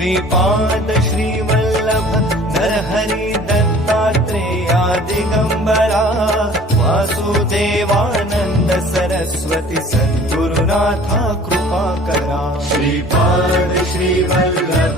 श्रीपाद श्रीवल्लभ नरहरि दत्तात्रेया दिगंबरा वासुदेवानंद सरस्वती सद्गुरुनाथा कृपा करा। श्रीपाद श्रीवल्लभ